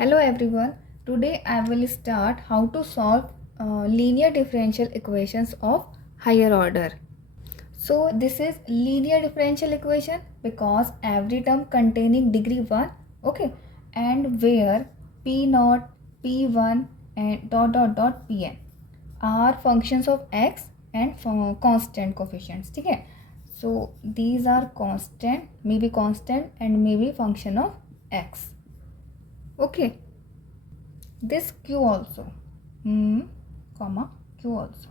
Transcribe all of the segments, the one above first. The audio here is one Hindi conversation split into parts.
Hello everyone. Today I will start how to solve linear differential equations of higher order. So this is linear differential equation because every term containing degree 1, okay, and where p naught, p1 and pn are functions of x and constant coefficients. ठीक है, so these are constant, maybe constant and maybe function of x. Okay, this q also, comma q also,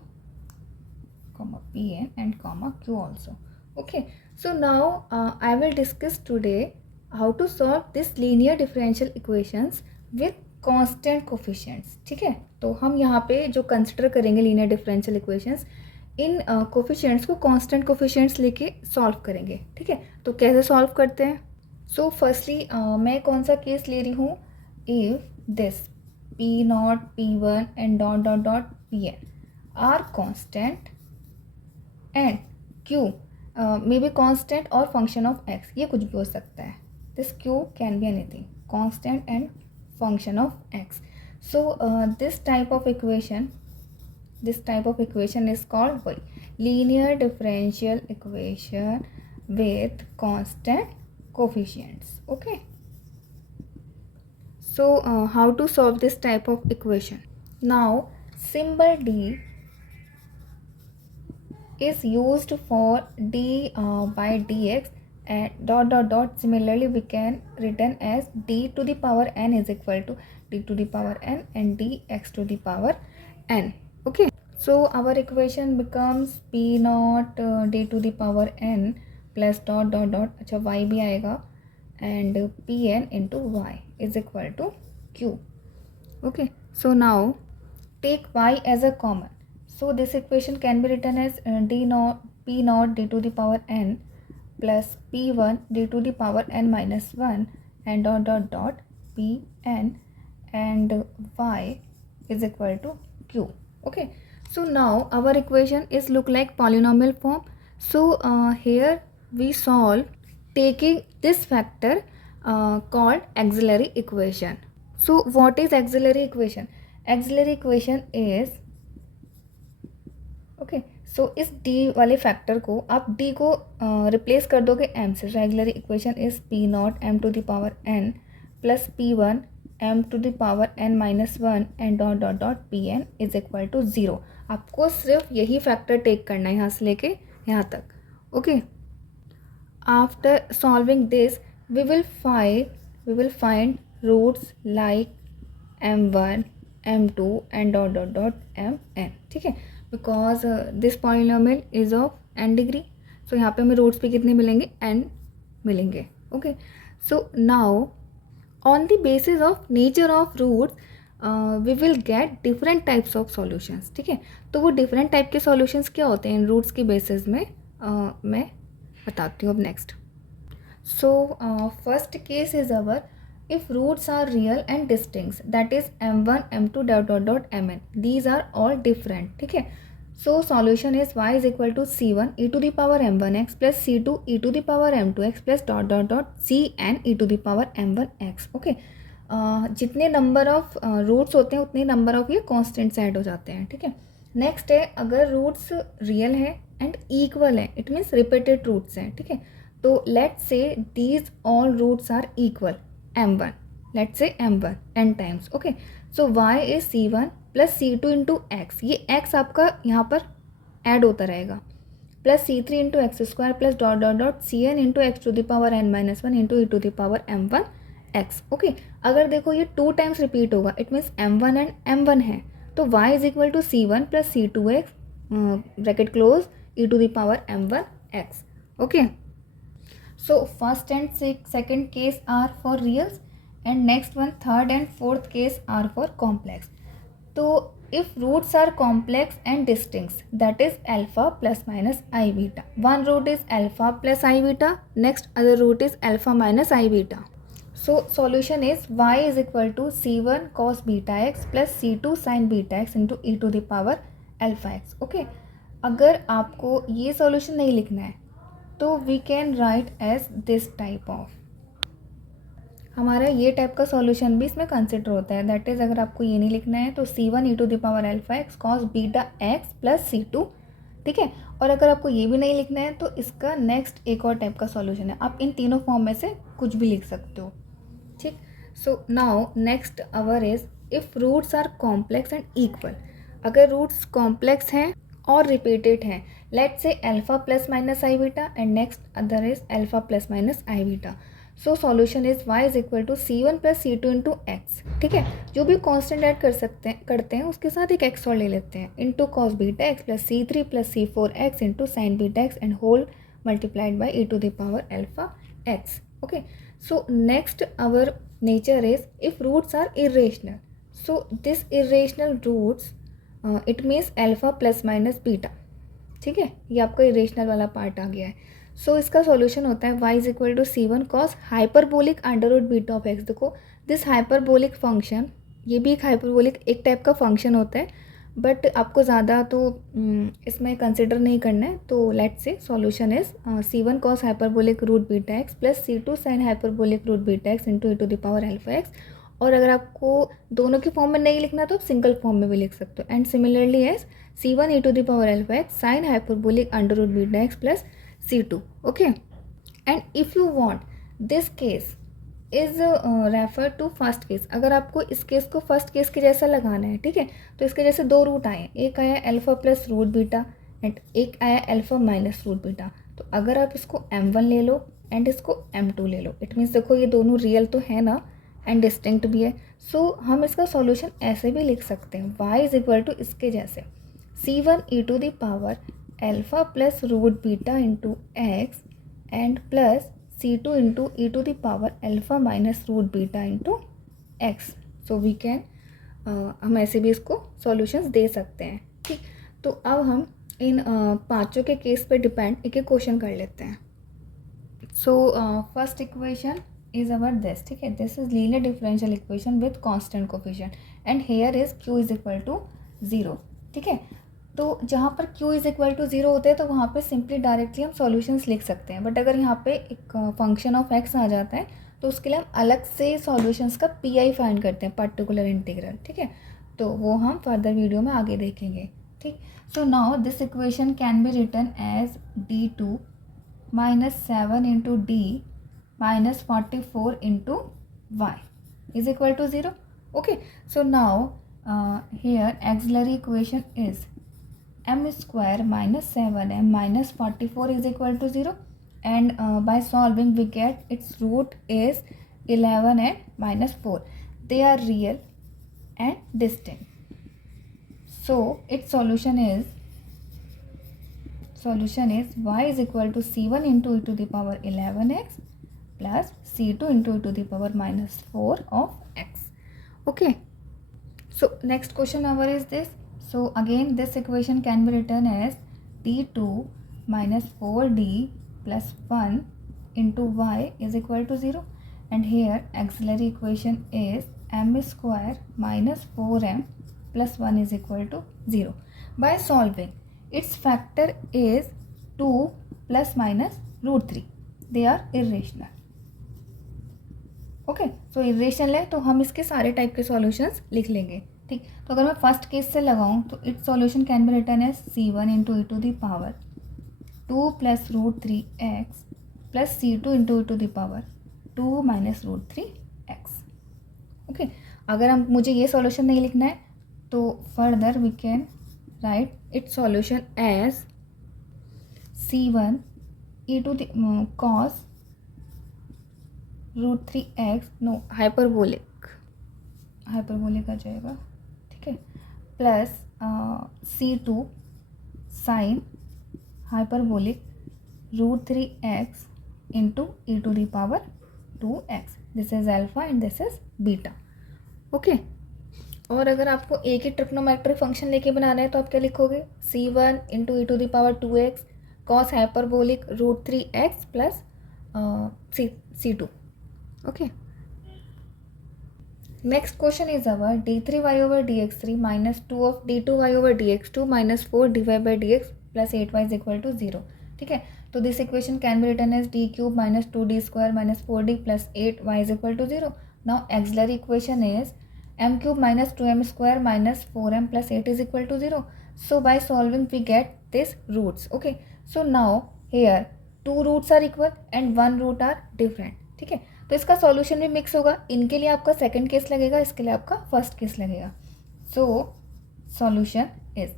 comma pn and comma q also. Okay, so now I will discuss today how to solve this linear differential equations with constant coefficients. ठीक है, तो हम यहाँ पे जो कंसिडर करेंगे लीनियर डिफरेंशियल इक्वेशंस, इन कोफिशिएंट्स को कांस्टेंट कोफिशिएंट्स लेके सॉल्व करेंगे. ठीक है, तो कैसे सॉल्व करते हैं? सो फर्स्टली मैं कौन सा केस ले रही हूँ? If this p naught, p1 and pn are constant and q may be constant or function of x, ये कुछ भी हो सकता है. This q can be anything, constant and function of x. So this type of equation is called linear differential equation with constant coefficients. Okay, so how to solve this type of equation? Now symbol d is used for d by dx and ... Similarly we can written as d to the power n is equal to d to the power n and dx to the power n. Okay, so our equation becomes p naught d to the power n plus ... अच्छा y भी आएगा and pn into y is equal to q. Okay, so now take y as a common. So this equation can be written as p naught d to the power n plus p1 d to the power n minus 1 and ... pn and y is equal to q. Okay, so now our equation is look like polynomial form. So here we solve taking this factor called auxiliary equation. So what is auxiliary equation? Auxiliary equation is, okay, so इस d वाले फैक्टर को आप d को रिप्लेस कर दोगे m से. So auxiliary equation is p not m to the power n plus p1 m to the power n minus 1 and ... pn is equal to 0. आपको सिर्फ यही फैक्टर टेक करना है यहाँ से लेके यहाँ तक. Okay, after solving this we will find roots like m1, m2 and ... mn. ठीक है, because this polynomial is of n degree. सो यहाँ पे हमें रूट्स पे कितने मिलेंगे? n मिलेंगे. Okay, so now on the basis of nature of roots we will get different types of solutions. ठीक है, तो वो डिफरेंट टाइप के सॉल्यूशंस क्या होते हैं इन रूट्स के बेसिस में मैं बताती हूँ अब next. So first case is our if roots are real and distinct, that is m1, m2, ... mn. These are all different. ठीक है, so solution is y is equal to c1 e to the power m1x plus c2 e to the power m2x plus ... cn e to the power m1x. Okay, जितने नंबर ऑफ रूट्स होते हैं उतने नंबर ऑफ ये कॉन्स्टेंट्स ऐड हो जाते हैं. ठीक है, नेक्स्ट है अगर रूट्स रियल है एंड इक्वल है, इट मीन्स रिपीटेड रूट्स हैं. ठीक है, तो let's say these all roots are equal m1, let's say m1 n times. Okay, so y is c1 plus c2 into x, ये x आपका यहाँ पर ऐड होता रहेगा, plus c3 into x square plus ... cn into x to the power n minus 1 into E to the power m1 x. Okay, अगर देखो ये 2 टाइम्स रिपीट होगा, it means m1 and m1 है, तो y is equal to c1 plus c2x bracket close e to the power m1 x. Okay, so first and second case are for reals and next one third and fourth case are for complex. So if roots are complex and distinct, that is alpha plus minus I beta. One root is alpha plus I beta, next other root is alpha minus I beta. So solution is y is equal to c1 cos beta x plus c2 sin beta x into e to the power alpha x. Okay, अगर आपको ये solution नहीं लिखना है तो we can write as this type of. हमारा ये टाइप का सॉल्यूशन भी इसमें कंसिडर होता है। दैट इज़ अगर आपको ये नहीं लिखना है तो C1 e⁻α x cos beta x plus C2, ठीक है। और अगर आपको ये भी नहीं लिखना है तो इसका नेक्स्ट एक और टाइप का सॉल्यूशन है। आप इन तीनों फॉर्म में से कुछ भी लिख सकते हो, ठीक। So now next our is if roots are complex and equal. अगर रूट्स कॉम्प्लेक्स हैं और रिपीटेड हैं, let's say alpha plus minus i beta and next other is alpha plus minus i beta. So solution is y is equal to C1 plus C2 into x, ठीक है। जो भी कांस्टेंट ऐड करते हैं उसके साथ एक एक्स और ले लेते हैं, into cos beta x plus C3 plus C4 x into sine beta x and whole multiplied by e⁻α x, okay. So next our nature is if roots are irrational, so this irrational roots it means alpha plus minus beta, ठीक है। ये आपका इरेशनल वाला पार्ट आ गया है। सो इसका सॉल्यूशन होता है y is equal to C1 cos hyperbolic under root beta of x। देखो दिस हाइपरबोलिक फंक्शन, ये भी एक हाइपरबोलिक एक टाइप का फंक्शन होता है, बट आपको ज़्यादा तो इसमें कंसिडर नहीं करना है। तो let's say solution is C1 cos hyperbolic root beta x plus C2 sine hyperbolic root beta x into e⁻α x। और अगर आपको दोनों की फॉर्म में नहीं लिखना तो आप सिंगल फॉर्म में भी लिख सकते हो। And similarly as C1 e⁻α x sine hyperbolic under root beta x plus C2, okay. And if you want this case is refer to first case. अगर आपको इस केस को फर्स्ट केस के जैसा लगाना है, ठीक है, तो इसके जैसे दो रूट आए, एक आया alpha plus root beta and एक आया अल्फा माइनस रूट बीटा। तो अगर आप इसको m1 ले लो एंड इसको m2 ले लो, इट मीन्स देखो ये दोनों रियल तो है ना एंड डिस्टिंक्ट भी है। सो हम इसका सॉल्यूशन ऐसे भी लिख सकते हैं, y इज इक्वल टू इसके जैसे C1 e⁻α plus root beta into x and plus C2 into e⁻α minus root beta into x. So we can हम ऐसे भी इसको सॉल्यूशंस दे सकते हैं, ठीक। तो अब हम इन पांचों के केस पे डिपेंड एक एक क्वेश्चन कर लेते हैं। So first equation is our this, ठीक है, this is linear differential equation with constant coefficient and here is q is equal to 0, ठीक है। तो जहाँ पर q इज इक्वल टू 0 होते हैं तो वहाँ पे सिंपली डायरेक्टली हम सॉल्यूशंस लिख सकते हैं, बट अगर यहाँ पे एक फंक्शन ऑफ x आ जाता है तो उसके लिए हम अलग से सॉल्यूशंस का पी फाइंड करते हैं, पर्टिकुलर इंटीग्रल, ठीक है। तो वो हम फर्दर वीडियो में आगे देखेंगे, ठीक। So now this equation can be written as d2 minus 7 into d minus 44 into y is equal to 0, okay. So now here auxiliary equation is m square minus 7m minus 44 is equal to 0 and by solving we get its root is 11 and minus 4. They are real and distinct. So its solution is y is equal to C1 into e⁻11x plus C2 into e⁻−4 of x, okay. So next question our is this. So again this equation can be written as d2 minus 4d plus 1 into y is equal to 0 and here auxiliary equation is m square minus 4m plus 1 is equal to 0. By solving its factor is 2 plus minus root 3. They are irrational, okay. So irrational है तो हम इसके सारे टाइप के सॉल्यूशंस लिख लेंगे, ठीक। तो अगर मैं फर्स्ट केस से लगाऊं तो its solution can be written as C1 into e⁻2 plus root 3x plus C2 into e⁻2 minus root 3x, okay. अगर हम मुझे ये सॉल्यूशन नहीं लिखना है तो further we can write its solution as C1 cos root 3x, no hyperbolic आ जाएगा, ठीक है, plus C2 sine hyperbolic root 3x into e⁻2x। This is alpha and this is beta, okay. और अगर आपको एक ही ट्रिग्नोमेट्रिक फंक्शन लेके बनाना है तो आप क्या लिखोगे, C1 into e⁻2x cos hyperbolic root 3x plus C2, okay. Next question is our d3y over dx3 minus 2 of d2y over dx2 minus 4 dy by dx plus 8y is equal to 0. ठीक है। तो this equation can be written as d cube minus 2d square minus 4d plus 8y is equal to 0. Now auxiliary equation is m cube minus 2m square minus 4m plus 8 is equal to 0. So by solving we get these roots. Okay, so now here two roots are equal and one root are different. ठीक है, तो इसका सॉल्यूशन भी मिक्स होगा. इनके लिए आपका सेकंड केस लगेगा, इसके लिए आपका फर्स्ट केस लगेगा. So solution is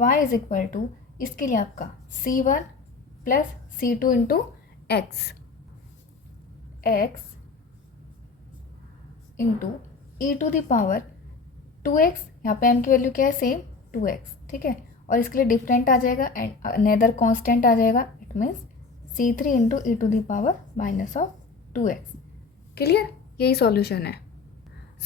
y is equal to, इसके लिए आपका c1 plus c2 into x into e to the power 2x. यहाँ पे m की वैल्यू क्या है, सेम 2x. ठीक है, और इसके लिए डिफरेंट आ जाएगा एंड अनदर कांस्टेंट आ जाएगा. It means c3 into E to the power minus of 2x. Clear, यही सॉल्यूशन है.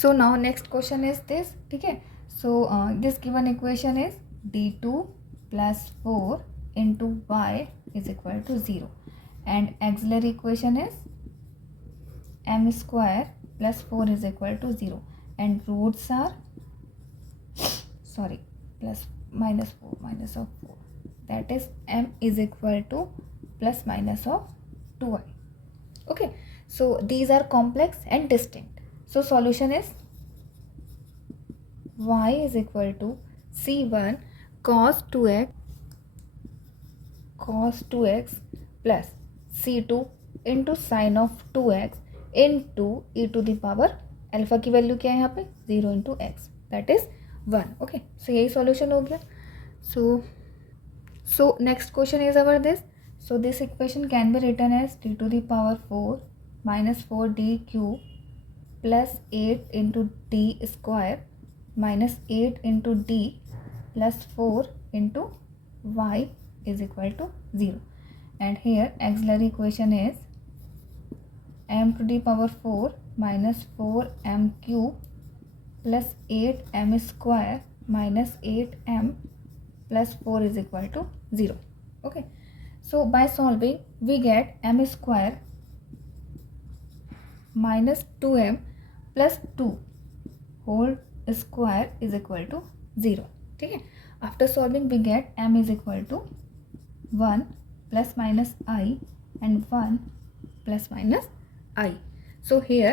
So now next question is this. ठीक है, so this given equation is d2 plus 4 into y is equal to 0 and auxiliary equation is m square plus 4 is equal to 0 and roots are plus minus 4 minus of 4, that is m is equal to plus minus of 2y. Okay, so these are complex and distinct. So solution is y is equal to c1 cos 2x plus c2 into sin of 2x into E to the power alpha की वैल्यू क्या है यहाँ पे 0 into X, that is 1. Okay, so यही सॉल्यूशन हो गया. So next question is our this. So this equation can be written as D to the power 4 minus 4d cube plus 8 into D square minus 8 into D plus 4 into Y is equal to 0 and here auxiliary equation is m to the power 4 minus 4m cube plus 8m square minus 8m plus 4 is equal to 0. Okay, so by solving we get m square minus 2m plus 2 whole square is equal to 0. ठीक है, after solving we get m is equal to 1 plus minus I and 1 plus minus I. So here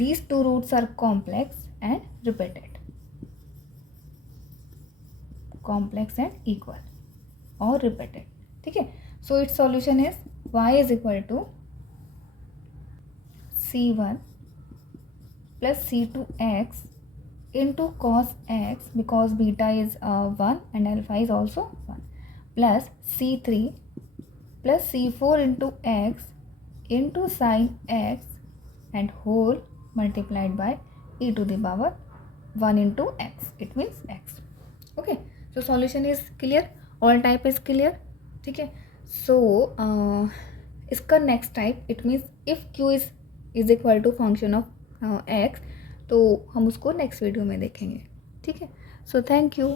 these two roots are complex and repeated, complex and equal or repeated. ठीक है, so its solution is y is equal to c1 plus c2x into cos x because beta is 1 and alpha is also 1 plus c3 plus c4 into x into sin x and whole multiplied by e to the power 1 into x, it means x. Okay, so solution is clear, all type is clear. ठीक है, so इसका next type it means if q is equal to function of x, तो हम उसको next वीडियो में देखेंगे. ठीक है, so thank you.